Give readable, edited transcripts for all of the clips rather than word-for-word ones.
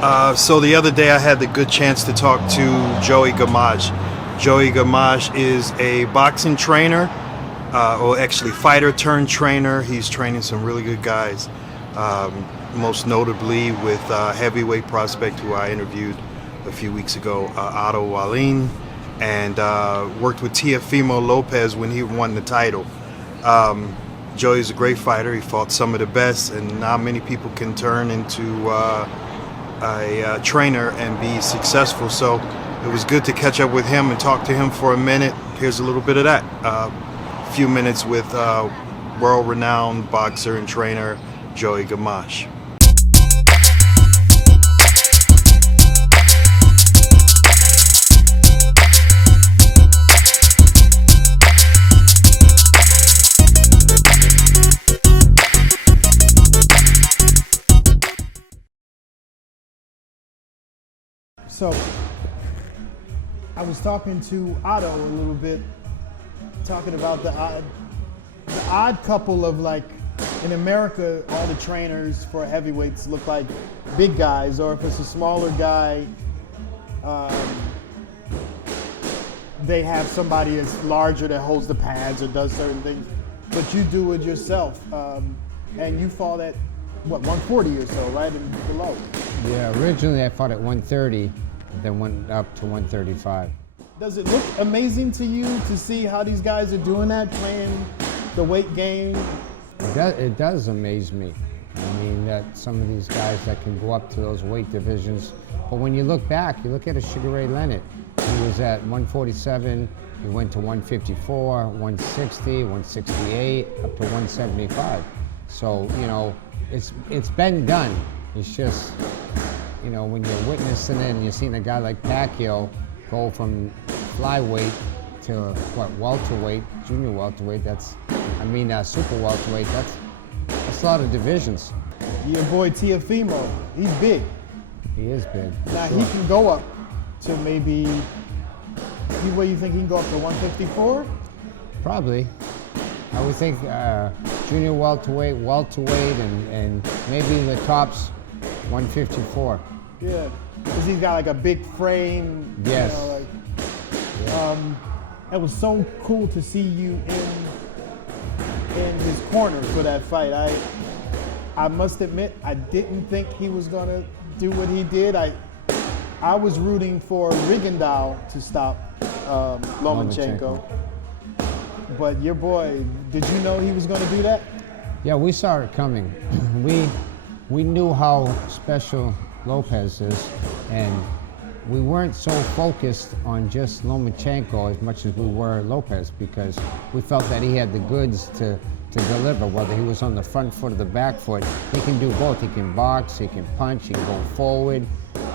So the other day I had the good chance to talk to Joey Gamache. Joey Gamache is a boxing trainer, or actually fighter turned trainer. He's training some really good guys, most notably with heavyweight prospect who I interviewed a few weeks ago, Otto Wallin, and worked with Teofimo Lopez when he won the title. Joey's a great fighter. He fought some of the best, and not many people can turn into a trainer and be successful. So it was good to catch up with him and talk to him for a minute. Here's a little bit of that. A few minutes with world-renowned boxer and trainer Joey Gamache. So, I was talking to Otto a little bit, talking about the odd couple of, like, in America, all the trainers for heavyweights look like big guys, or if it's a smaller guy, they have somebody that's larger that holds the pads or does certain things. But you do it yourself, and you fought at, what, 140 or so, right, and below? Yeah, originally I fought at 130, then went up to 135. Does it look amazing to you to see how these guys are doing that, playing the weight game? It does amaze me. I mean, that some of these guys that can go up to those weight divisions. But when you look back, you look at a Sugar Ray Leonard. He was at 147, he went to 154, 160, 168, up to 175. So, you know, it's been done. It's just, you know, when you're witnessing it and you're seeing a guy like Pacquiao go from flyweight to, what, welterweight, junior welterweight, super welterweight, that's a lot of divisions. Your boy Teofimo, he's big. He is big. Now, sure. he can go up to maybe, what do you think he can go up to, 154? Probably. I would think junior welterweight, and maybe the top's 154. Yeah, because he's got like a big frame. Yes. You know, like, it was so cool to see you in his corner for that fight. I must admit, I didn't think he was gonna do what he did. I was rooting for Rigondeaux to stop Lomachenko. But your boy, did you know he was going to do that? Yeah, we saw it coming. We knew how special Lopez is, and we weren't so focused on just Lomachenko as much as we were Lopez, because we felt that he had the goods to deliver, whether he was on the front foot or the back foot. He can do both. He can box, he can punch, he can go forward.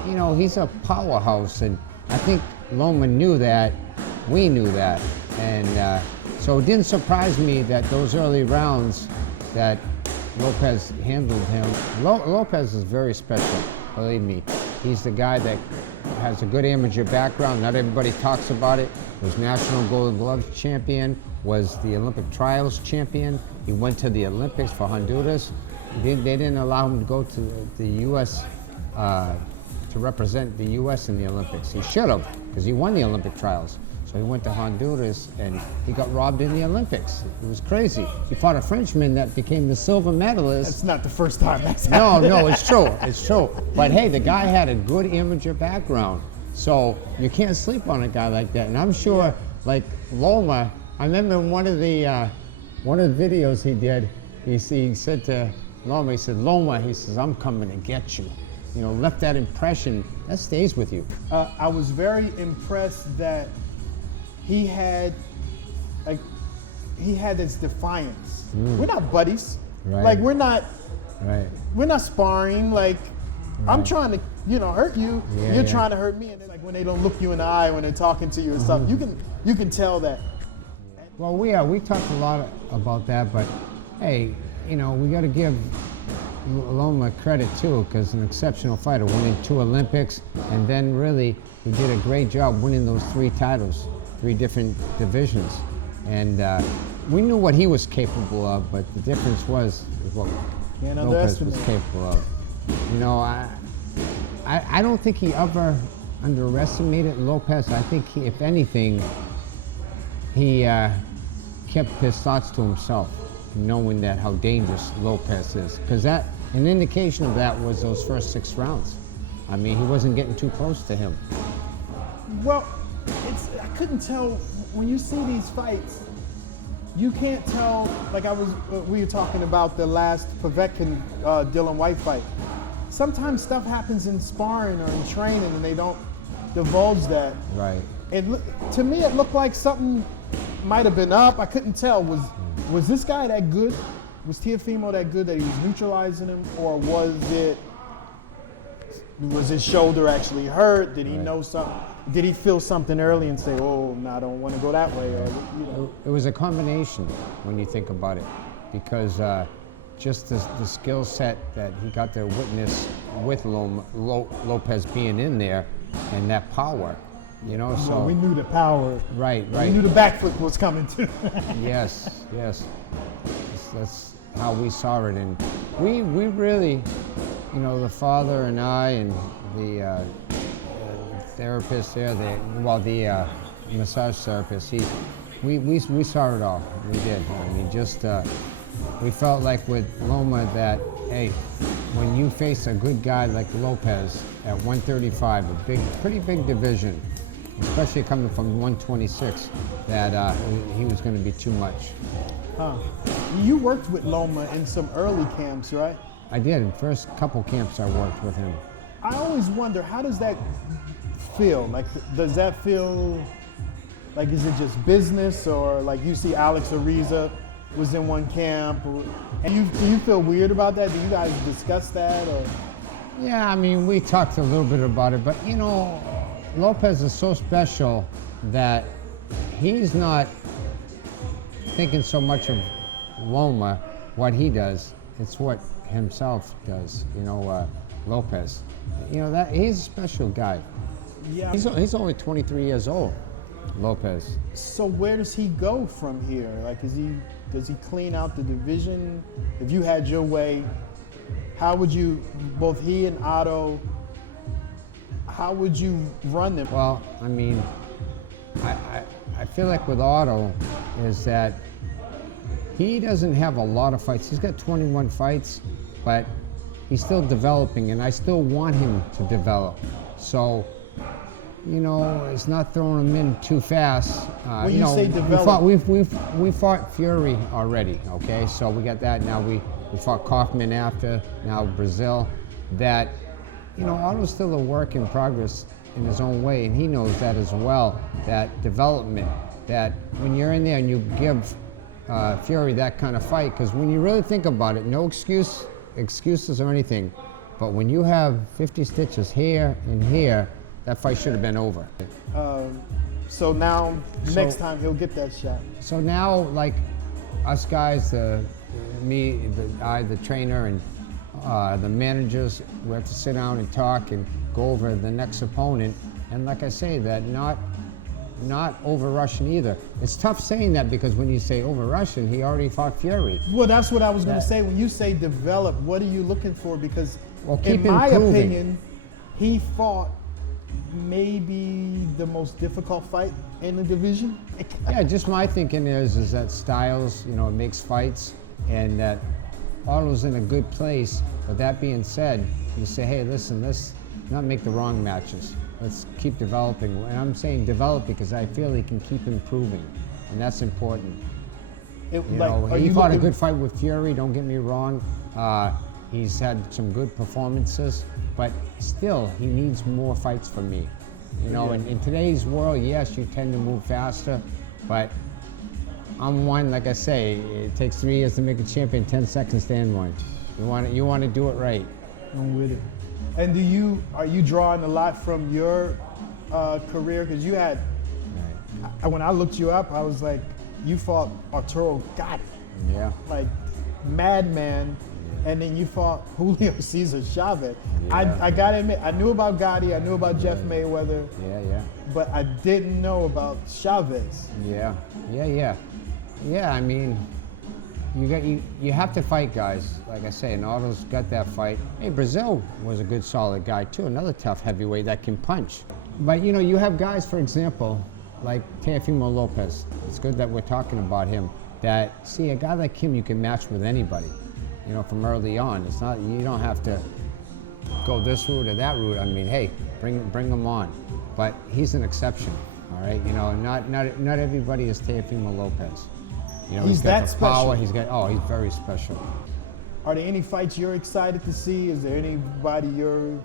You know, he's a powerhouse, and I think Loma knew that. We knew that, and so it didn't surprise me that those early rounds that Lopez handled him. Lopez is very special, believe me. He's the guy that has a good amateur background. Not everybody talks about it. Was National Golden Gloves champion, was the Olympic trials champion. He went to the Olympics for Honduras. They didn't allow him to go to the U.S. To represent the U.S. in the Olympics. He should have, because he won the Olympic trials. So he went to Honduras and he got robbed in the Olympics. It was crazy. He fought a Frenchman that became the silver medalist. That's not the first time that's happened. No, it's true, it's true. But hey, the guy had a good amateur background. So you can't sleep on a guy like that. And I'm sure, like Loma, I remember in one of the videos he did, he said to Loma, he said, Loma, he says, I'm coming to get you. You know, left that impression, that stays with you. I was very impressed that he had this defiance. We're not buddies. Right. Like we're not sparring. Like I'm trying to, hurt you. Yeah, You're trying to hurt me. And then, like when they don't look you in the eye when they're talking to you and stuff, you can tell that. Well, we talked a lot about that, but hey, we got to give Loma credit too, because an exceptional fighter, winning 2 Olympics, and then really he did a great job winning those 3 titles, 3 different divisions. And we knew what he was capable of, but the difference was what Lopez was capable of. I I don't think he ever underestimated Lopez. I think he, if anything, he kept his thoughts to himself, knowing that how dangerous Lopez is. Because that, an indication of that was those first 6 rounds. I mean, he wasn't getting too close to him. Well, I couldn't tell when you see these fights. You can't tell. Like we were talking about the last Povetkin Dylan White fight. Sometimes stuff happens in sparring or in training, and they don't divulge that. Right. To me, it looked like something might have been up. I couldn't tell. Was this guy that good? Was Teofimo that good that he was neutralizing him, or was his shoulder actually hurt? Did he know something? Did he feel something early and say, "Oh, no, I don't want to go that way"? Or, you know? It was a combination when you think about it, because just the skill set that he got to witness with Lopez being in there, and that power, you know. So well, we knew the power. Right. We knew the back foot was coming too. Yes. That's how we saw it, and we really, you know, the father and I and the therapist there, the massage therapist, we saw it all. We did. I mean, just we felt like with Loma that, hey, when you face a good guy like Lopez at 135, a pretty big division, especially coming from 126, that he was going to be too much. You worked with Loma in some early camps, right? I did. In the first couple camps I worked with him. I always wonder, how does that feel? Like, does that feel like, is it just business, or like you see Alex Ariza was in one camp, and do you feel weird about that? Do you guys discuss that, or? Yeah, I mean, we talked a little bit about it, but you know, Lopez is so special that he's not thinking so much of Loma, what he does. It's what himself does, you know, Lopez. You know, that he's a special guy. Yeah. He's only 23 years old, Lopez. So where does he go from here? Like, does he clean out the division? If you had your way, how would you, both he and Otto, how would you run them? Well, I mean, I feel like with Otto is that he doesn't have a lot of fights. He's got 21 fights, but he's still developing, and I still want him to develop. So, you know, it's not throwing him in too fast. When you say develop, we fought Fury already, okay? So we got that. Now we fought Kaufman after, now Brazil. That, you know, Otto's still a work in progress in his own way, and he knows that as well, that development, that when you're in there and you give Fury that kind of fight, because when you really think about it, no excuses or anything, but when you have 50 stitches here and here, that fight should have been over. So now, next time he'll get that shot. So now, like us guys, the trainer, and the managers, we have to sit down and talk and go over the next opponent. And like I say, that not over rushing either. It's tough saying that, because when you say over rushing, he already fought Fury. Well, that's what I was going to say. When you say develop, what are you looking for? Because keep in my improving. opinion, he fought maybe the most difficult fight in the division. Yeah, just my thinking is that Styles, you know, makes fights, and that Otto's in a good place. But that being said, you say, hey, listen, let's not make the wrong matches. Let's keep developing. And I'm saying develop because I feel he can keep improving, and that's important. He fought a good fight with Fury, don't get me wrong. He's had some good performances, but still, he needs more fights from me. You know, in today's world, yes, you tend to move faster, but I'm one, like I say, it takes 3 years to make a champion, 10 seconds to end one. You want to do it right. I'm with it. And are you drawing a lot from your career? Because you had, when I looked you up, I was like, you fought Arturo Gatti. Yeah. Like, madman. And then you fought Julio Cesar Chavez. Yeah. I gotta admit, I knew about Gotti, I knew about Jeff Mayweather. Yeah. But I didn't know about Chavez. Yeah. I mean, you have to fight guys, like I say, and Otto's got that fight. Hey, Brazil was a good solid guy too, another tough heavyweight that can punch. But you have guys, for example, like Teofimo Lopez. It's good that we're talking about him. That, see, a guy like him you can match with anybody, from early on. It's not, you don't have to go this route or that route. I mean, hey, bring him on. But he's an exception, all right? Not everybody is Teofimo Lopez. He's got that the special. power. He's very special. Are there any fights you're excited to see? Is there anybody you're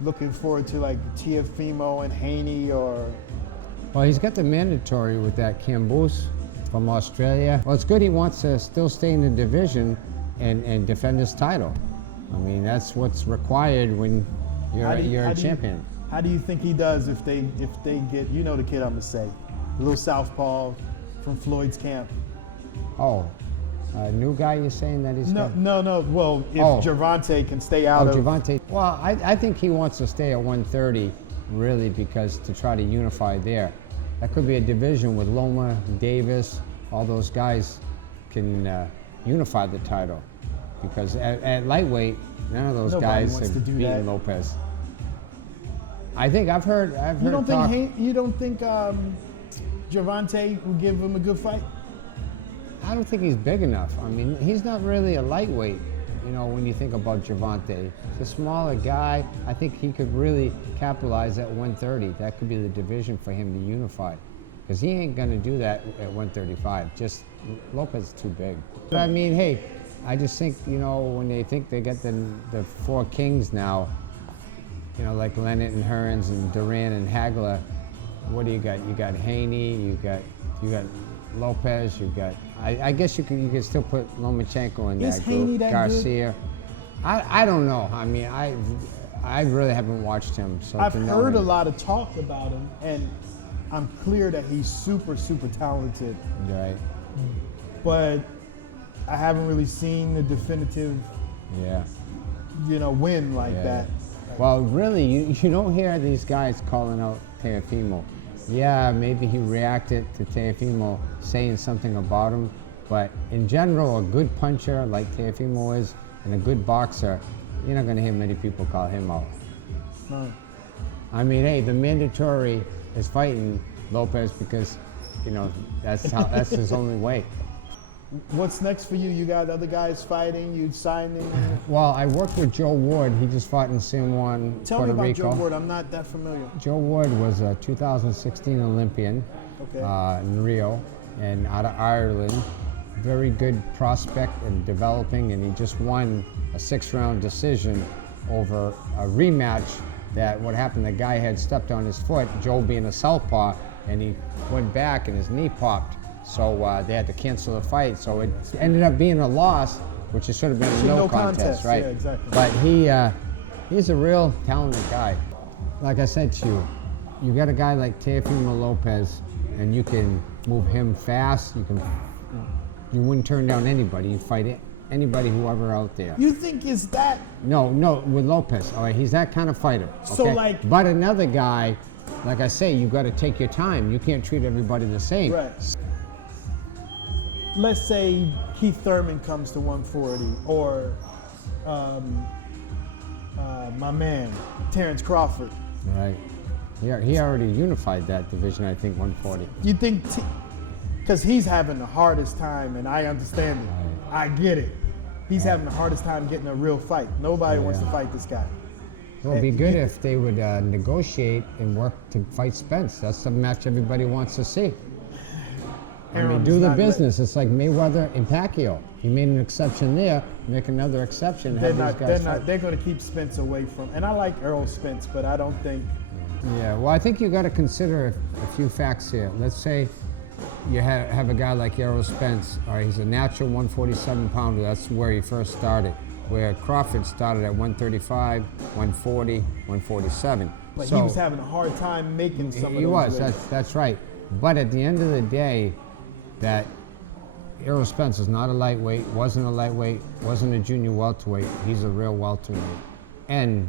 looking forward to, like Teofimo and Haney, or? Well, he's got the mandatory with that Camboose from Australia. Well, it's good he wants to still stay in the division and defend his title. I mean, that's what's required when you're a champion. How do you think he does if they get, the kid I'm gonna say, the little southpaw from Floyd's camp? Oh, a new guy you're saying that he's No. Well, if Gervonta can stay out of. Gervonta. Well, I think he wants to stay at 130, really, because to try to unify there. That could be a division with Loma, Davis, all those guys can unify the title. Because at lightweight, none of those guys have beaten Lopez. I think I've heard talk. You don't think Gervonta will give him a good fight? I don't think he's big enough. I mean, he's not really a lightweight, when you think about Gervonta. He's a smaller guy. I think he could really capitalize at 130. That could be the division for him to unify. Because he ain't going to do that at 135. Just Lopez is too big. But I mean, hey, I just think, when they think they get the four kings now, like Leonard and Hearns and Duran and Hagler, what do you got? You got Haney, you got Lopez, you got. I guess you can still put Lomachenko in that group. Garcia. I don't know. I mean, I really haven't watched him. So I've heard a lot of talk about him, and I'm clear that he's super, super talented. Right. But I haven't really seen the definitive, win like that. Well, really, you don't hear these guys calling out Teofimo. Yeah, maybe he reacted to Teofimo saying something about him, but in general, a good puncher like Teofimo is and a good boxer, you're not going to hear many people call him out. No. I mean, hey, the mandatory is fighting Lopez because, that's his only way. What's next for you? You got other guys fighting? You signing? Well, I worked with Joe Ward. He just fought in San Juan, Tell me Puerto about Rico. Joe Ward. I'm not that familiar. Joe Ward was a 2016 Olympian in Rio and out of Ireland. Very good prospect and developing, and he just won a 6-round decision over a rematch that what happened, the guy had stepped on his foot, Joe being a southpaw, and he went back and his knee popped. So they had to cancel the fight. So it ended up being a loss, which it should have been a no contest, right? Yeah, exactly. But he's a real talented guy. Like I said to you, you got a guy like Teofimo Lopez, and you can move him fast. You wouldn't turn down anybody. You fight anybody, whoever out there. You think is that? No, with Lopez. All right, he's that kind of fighter. Okay? So but another guy, like I say, you got to take your time. You can't treat everybody the same. Right. Let's say Keith Thurman comes to 140, or my man, Terence Crawford. Right. He already unified that division, I think, 140. You think, because he's having the hardest time, and I understand it. I get it. He's having the hardest time getting a real fight. Nobody wants to fight this guy. Well, it'd be good if they would negotiate and work to fight Spence. That's the match everybody wants to see. I mean, do the business. It's like Mayweather and Pacquiao. You made an exception there, make another exception. They're going to keep Spence away from. And I like Errol Spence, but I don't think. Yeah, well, I think you got to consider a few facts here. Let's say you have a guy like Errol Spence. All right, he's a natural 147 pounder. That's where he first started. Where Crawford started at 135, 140, 147. But he was having a hard time making some of those. He was. That's right. But at the end of the day, that Errol Spence is not a lightweight, wasn't a lightweight, wasn't a junior welterweight. He's a real welterweight. And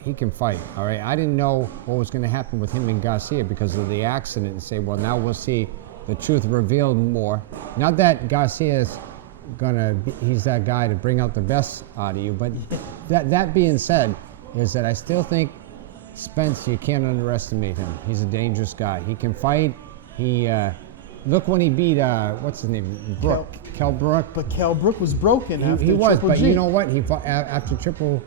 he can fight, all right? I didn't know what was going to happen with him and Garcia because of the accident and say, well, now we'll see the truth revealed more. Not that Garcia's he's that guy to bring out the best out of you. But that being said, is that I still think Spence, you can't underestimate him. He's a dangerous guy. He can fight. He look when he beat what's his name, Kell Brook. But Kell Brook was broken after He was, Triple but G. you know what? He fought after Triple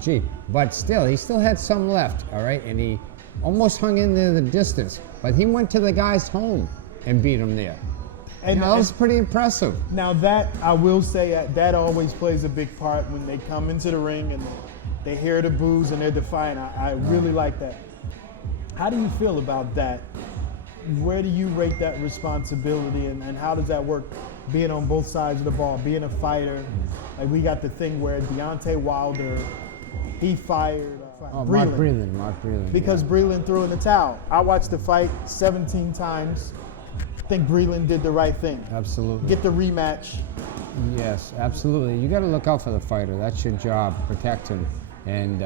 G. But still, he still had some left. All right, and he almost hung in there the distance. But he went to the guy's home and beat him there. And that was pretty impressive. Now that, I will say, that always plays a big part when they come into the ring and they hear the boos and they're defiant. I really like that. How do you feel about that? Where do you rate that responsibility, and how does that work, being on both sides of the ball, being a fighter? Like, we got the thing where Deontay Wilder, he fired Mark Breland. Because Breland threw in the towel. I watched the fight 17 times. I think Breland did the right thing. Absolutely. Get the rematch. Yes, absolutely. You got to look out for the fighter. That's your job, protect him. And,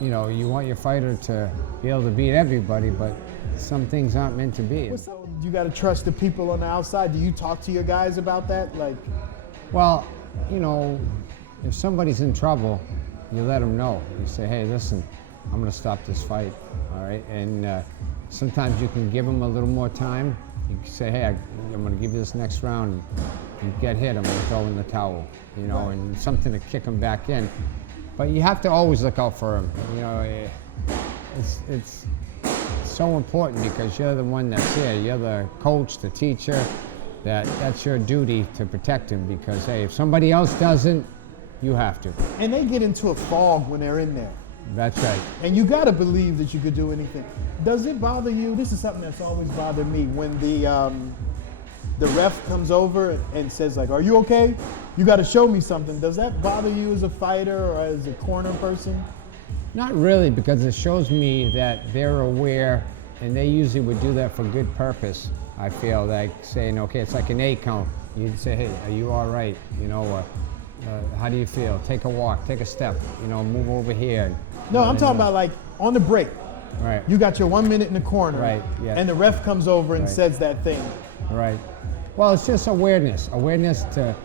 you know, you want your fighter to be able to beat everybody, but some things aren't meant to be. You got to trust the people on the outside. Do you talk to your guys about that? Like, well, you know, if somebody's in trouble, you let them know. You say, hey, listen, I'm going to stop this fight, all right? And sometimes you can give them a little more time. You can say, hey, I'm going to give you this next round. You get hit, I'm going to throw in the towel, you know, right. And something to kick them back in. But you have to always look out for them. You know, it's so important because you're the one that's here. You're the coach, the teacher. That's your duty to protect him because, hey, if somebody else doesn't, you have to. And they get into a fog when they're in there. That's right. And you got to believe that you could do anything. Does it bother you? This is something that's always bothered me when the ref comes over and says, like, are you okay? You got to show me something. Does that bother you as a fighter or as a corner person? Not really, because it shows me that they're aware, and they usually would do that for good purpose. I feel like saying, okay, it's like an 8 count. You'd say, hey, are you all right? You know, how do you feel? Take a walk, take a step, you know, move over here. No, I'm talking about like on the break. Right. You got your 1 minute in the corner. Right, yeah. And the ref comes over and says that thing. Right. Well, it's just awareness to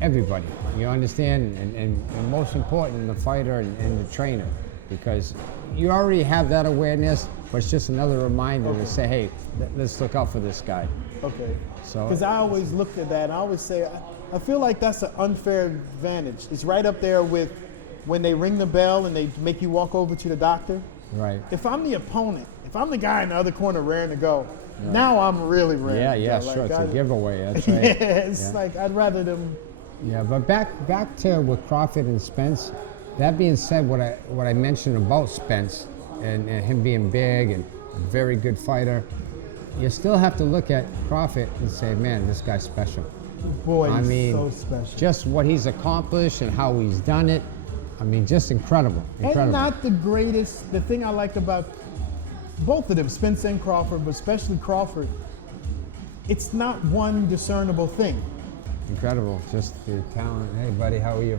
everybody, you understand? And most important, the fighter and the trainer, because you already have that awareness, but it's just another reminder to say, hey, let's look out for this guy. Okay. So, because I always looked at that and I always say, I feel like that's an unfair advantage. It's right up there with when they ring the bell and they make you walk over to the doctor. right. If I'm the opponent, if I'm the guy in the other corner raring to go, now I'm really ready. Yeah, to go. sure, Like, it's a giveaway, that's right. Yeah, it's like I'd rather them. Yeah, but back to with Crawford and Spence. That being said, what I mentioned about Spence and him being big and a very good fighter, you still have to look at Crawford and say, man, this guy's special. Boy, I he's mean, so special. just what he's accomplished and how he's done it. I mean, just incredible. And not the greatest. The thing I like about both of them, Spence and Crawford, but especially Crawford, it's not one discernible thing. Incredible, just the talent. Hey, buddy, how are you?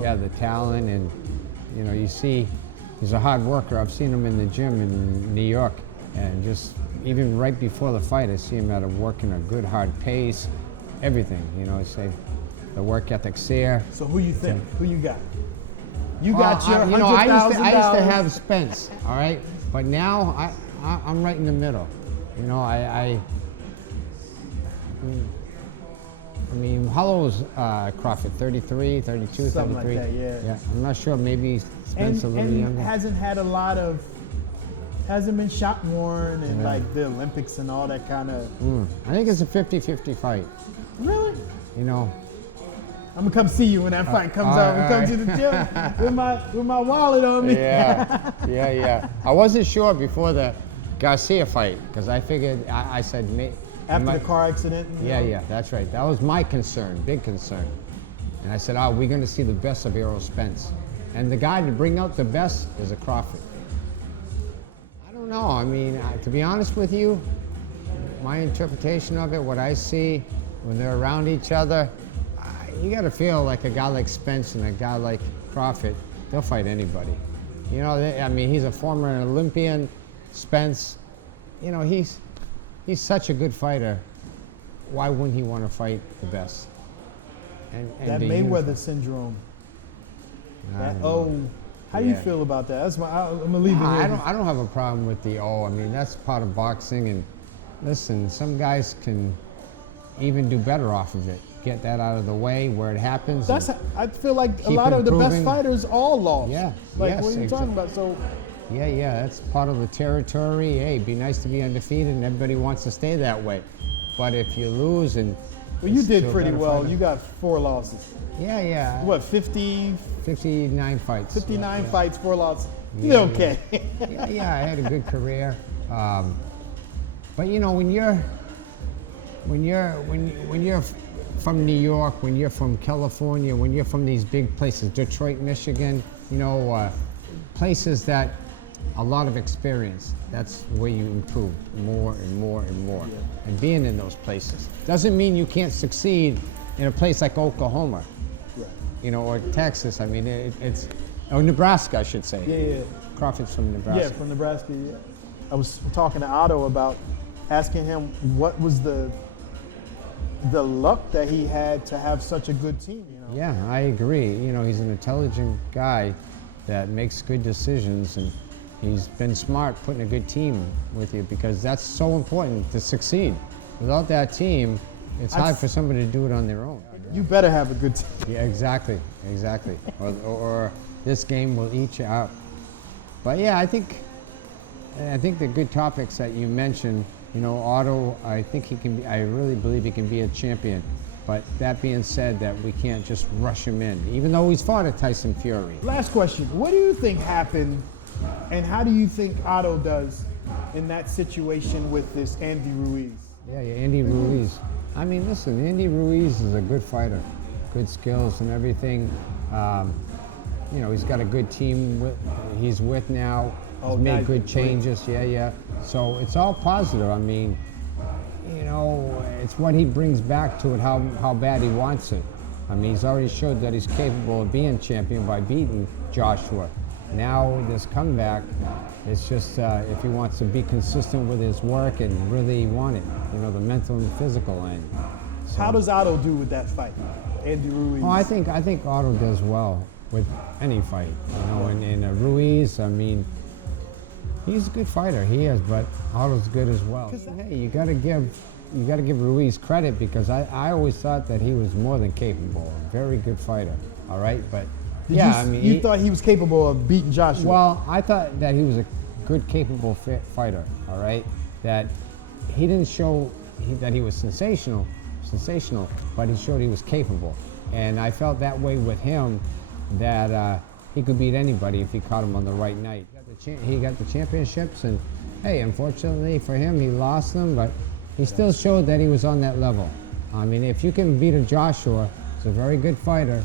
Yeah, the talent, and you know, you see, he's a hard worker. I've seen him in the gym in New York, and just even right before the fight, I see him at working a good, hard pace, everything. You know, say the work ethic's there. So who you think? Who you got? You got your you know, I used $100,000. to have Spence, all right, but now I'm right in the middle. You know, I mean, how old was Crawford? 33, 32, Something 33? like that, yeah. I'm not sure. Maybe Spence a little and younger. hasn't had a lot of, hasn't been shot worn and like the Olympics and all that kind of. I think it's a 50-50 fight. Really? You know. I'm gonna come see you when that fight comes out. I'm come to the gym with my wallet on me. Yeah. I wasn't sure before the Garcia fight because I figured I said After the car accident. Yeah, that's right. That was my concern, big concern. And I said, we're going to see the best of Errol Spence. And the guy to bring out the best is a Crawford. I don't know. I mean, to be honest with you, my interpretation of it, what I see when they're around each other, you got to feel like a guy like Spence and a guy like Crawford, they'll fight anybody. You know, I mean, he's a former Olympian, Spence. You know, he's such a good fighter. why wouldn't he want to fight the best? And That be Mayweather unified? syndrome. I don't know. How do you Yeah. feel about that? That's I'm gonna leave it No, here. I don't have a problem with the I mean, that's part of boxing. And listen, some guys can even do better off of it. Get that out of the way where it happens. That's I feel like a keep lot of the best improving. fighters all lost. Yeah, Like yes, what are you talking about? So yeah, that's part of the territory. Hey, it'd be nice to be undefeated, and everybody wants to stay that way. But if you lose and well, you it's did still pretty better well. fighter. You got 4 losses. Yeah. What, 50, 59 fights. 59 Yeah. fights, 4 losses? Yeah, You're okay. Yeah, I had a good career. But you know, when you're from New York, when you're from California, when you're from these big places, Detroit, Michigan, you know, places that a lot of experience. That's where you improve more and more and more. Yeah. And being in those places doesn't mean you can't succeed in a place like Oklahoma, Right. you know, or Texas. I mean, or Nebraska, I should say. Yeah. Crawford's from Nebraska. Yeah, from Nebraska. Yeah. I was talking to Otto about asking him what was the luck that he had to have such a good team. You know. Yeah, I agree. You know, he's an intelligent guy that makes good decisions, and he's been smart putting a good team with you because that's so important to succeed. Without that team, it's hard for somebody to do it on their own. You better have a good team. Yeah, exactly. or this game will eat you up. But yeah, I think the good topics that you mentioned, you know, Otto, I think he can be, I really believe he can be a champion. But that being said, that we can't just rush him in, even though he's fought at Tyson Fury. Last question. What do you think happened, and how do you think Otto does in that situation with this Andy Ruiz? Yeah, Andy Ruiz. I mean, listen, Andy Ruiz is a good fighter, good skills and everything. You know, he's got a good team he's with now. He's made good changes. Yeah. So it's all positive. I mean, you know, it's what he brings back to it, how bad he wants it. I mean, he's already showed that he's capable of being champion by beating Joshua. Now this comeback, it's just if he wants to be consistent with his work and really want it, you know, the mental and physical end. So, How does Otto do with that fight, Andy Ruiz? oh, I think Otto does well with any fight, you know. And Ruiz, I mean, he's a good fighter. He is, but Otto's good as well. Hey, you got to give Ruiz credit because I always thought that he was more than capable. A very good fighter. All right, but. I mean, you thought he was capable of beating Joshua? Well, I thought that he was a good, capable fighter. All right, that he didn't show that he was sensational, but he showed he was capable, and I felt that way with him, that he could beat anybody if he caught him on the right night. He got the championships, and hey, unfortunately for him, he lost them, but he still showed that he was on that level. I mean, if you can beat a Joshua, he's a very good fighter.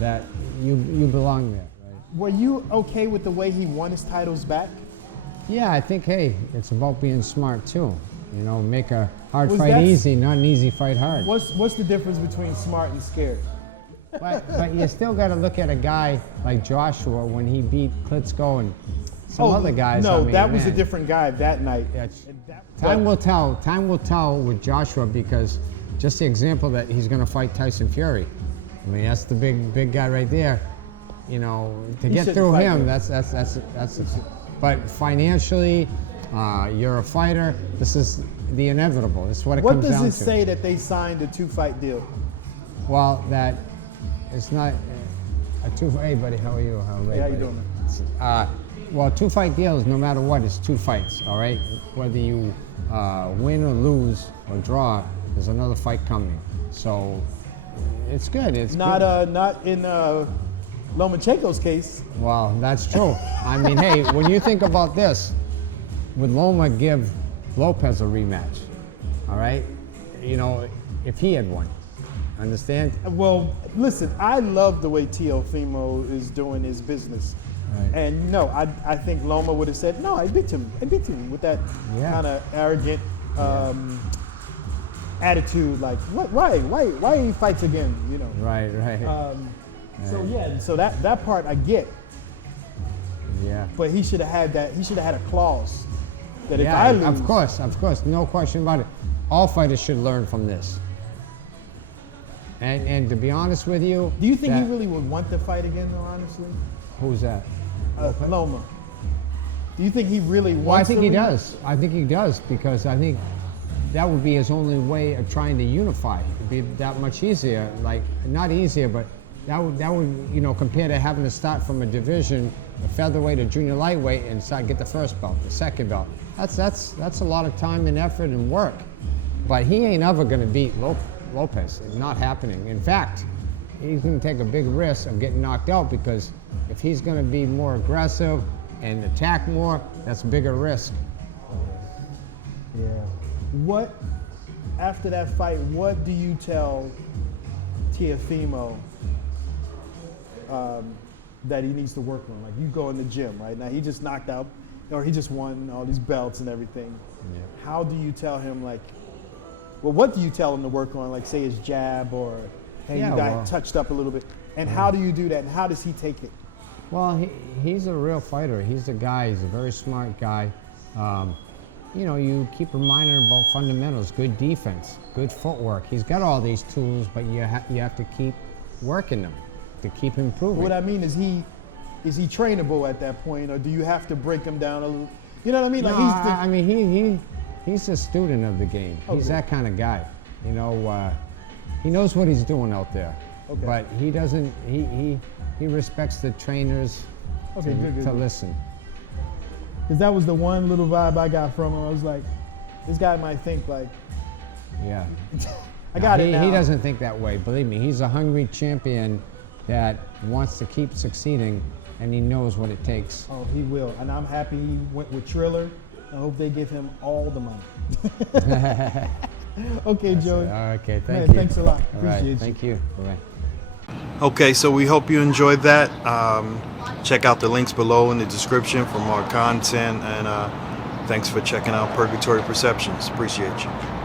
That you belong there, right? Were you okay with the way he won his titles back? Yeah, I think, hey, it's about being smart too. You know, make a hard Was fight that- easy, not an easy fight hard. What's the difference between smart and scared? But you still got to look at a guy like Joshua when he beat Klitschko and some other guys. No, I mean, that was a man, different guy that night. Time will tell. Time will tell with Joshua because just the example that he's going to fight Tyson Fury. I mean, that's the big guy right there. You know, to get shouldn't through fight him, him. that's. But financially, you're a fighter. This is the inevitable. This is what it What comes down does to. it say that they signed a 2-fight deal? Well, that it's not a two. Hey, buddy, how are you? How you doing, man? Well, 2-fight deals, no matter what, it's 2 fights. All right, whether you win or lose or draw, there's another fight coming. So. It's good. It's Not good. not in Lomachenko's case. Well, that's true. I mean, hey, when you think about this, would Loma give Lopez a rematch? All right, you know, if he had won, understand? Well, listen, I love the way Teofimo is doing his business. Right. And no, I think Loma would have said, no, I beat him with that kind of arrogant attitude, like, why he fights again, you know? Right. So yeah, so that part I get, Yeah. but he should have had that. He should have had a clause that if Yeah, I lose, of course, no question about it. all fighters should learn from this. And to be honest with you, Do you think he really would want to fight again, though, honestly? Who's that? Loma. Do you think he really wants to? Well, I think he does. I think he does, because I think that would be his only way of trying to unify. It'd be that much easier. Like, not easier, but that would you know, compared to having to start from a division, a featherweight or junior lightweight, and get the first belt, the second belt. That's a lot of time and effort and work. But he ain't ever going to beat Lopez. It's not happening. In fact, he's going to take a big risk of getting knocked out, because if he's going to be more aggressive and attack more, that's a bigger risk. Yeah. What, after that fight, what do you tell Teofimo that he needs to work on? Like, you go in the gym, right? Now, he just knocked out, or he just won all these belts and everything. Yeah. How do you tell him, like, well, what do you tell him to work on? Like, say his jab, or, hey, you got touched up a little bit. And how do you do that, and how does he take it? Well, he's a real fighter. He's a guy, he's a very smart guy. You know, you keep reminding him about fundamentals, good defense, good footwork. He's got all these tools, but you have to keep working them to keep improving. What I mean is he trainable at that point, or do you have to break him down a little? You know what I mean? No, Like, I mean, he's a student of the game. Okay. He's that kind of guy. You know, he knows what he's doing out there. Okay. But he doesn't. He respects the trainers to listen. Because that was the one little vibe I got from him. I was like, this guy might think like, Yeah. I got it now. He doesn't think that way. Believe me, he's a hungry champion that wants to keep succeeding, and he knows what it takes. Oh, he will. And I'm happy he went with Triller. I hope they give him all the money. Okay, Joey. Okay, thank Man, you. thanks a lot. All right, Appreciate you. thank you. Bye-bye. Okay, so we hope you enjoyed that. Check out the links below in the description for more content, and thanks for checking out Purgatory Perceptions. Appreciate you.